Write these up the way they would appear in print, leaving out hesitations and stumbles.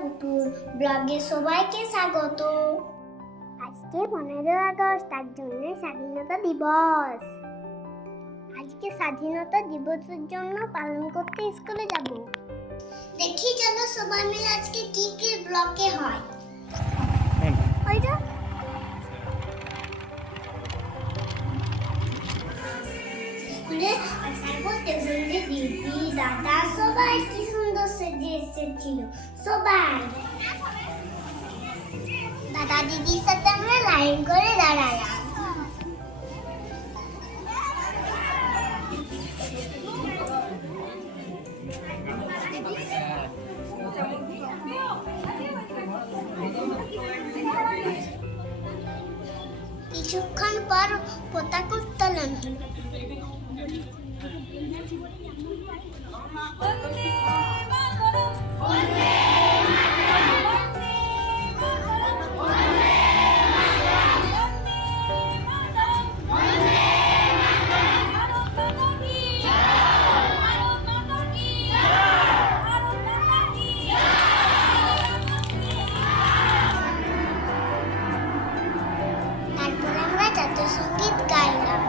পুতুল ব্লগে সবাইকে স্বাগত। আজকে 15 আগস্ট, তার জন্য স্বাধীনতা দিবস। আজকে স্বাধীনতা দিবসের জন্য পালন করতে স্কুলে যাব। দেখি চলো সবাই মিলে আজকে কি কি ব্লগে হয়। ওইটা স্কুলে আসার পর দিদি দাদা সবাই কি সুন্দর সেজে এসেছিল। সবাই দাদা দিদির সাথে আমরা লাইন করে দাঁড়ালাম। কিছুক্ষণ পর পতাকা উত্তোলন হলো। তারপর আমরা জাতীয় সঙ্গীত গাইলাম।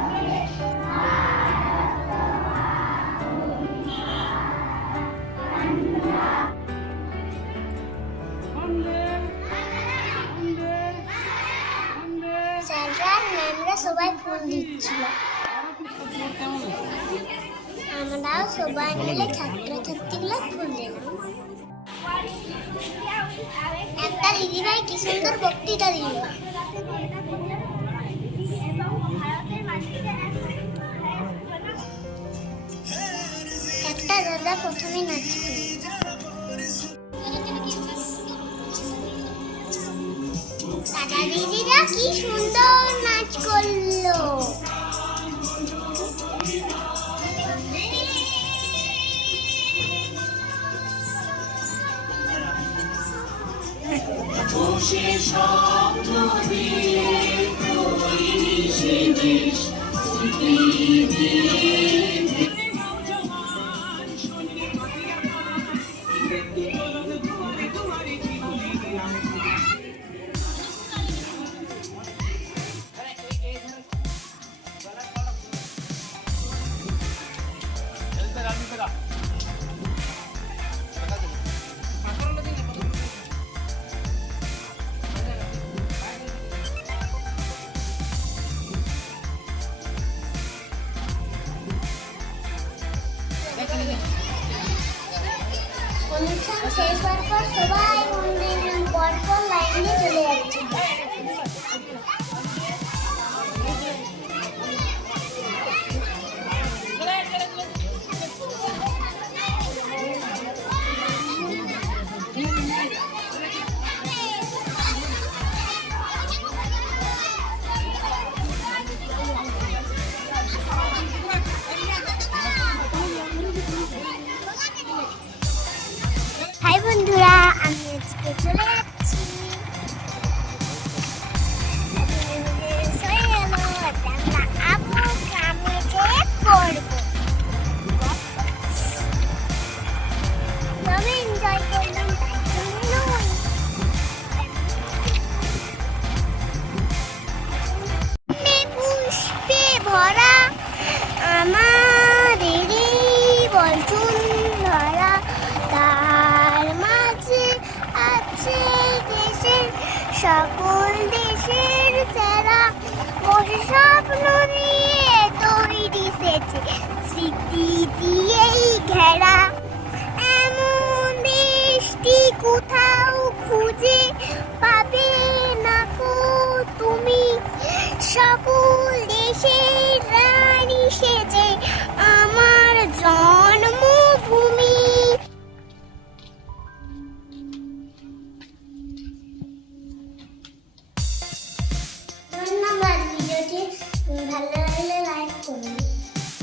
স্যাররা আর ম্যামরা সবাই ফুল দিচ্ছিল। আমরাও সবাই মিলে ছাত্রছাত্রীগুলো ফুল দিলাম। একটা দিদিভাই কি সুন্দর বক্তৃতা দিল। একটা দাদা প্রথমে নাচবে। দাদা দিদিরা কি সুন্দর নাচ করলো। অনুষ্ঠান শেষ হওয়ার পর সবাই মন্দিরের পরপর লাইনে চলে যাচ্ছে। হাই বন্ধুরা, আমি আজকে চলে যাচ্ছি। আমরা আবু গ্রামে যেয়ে পড়বো।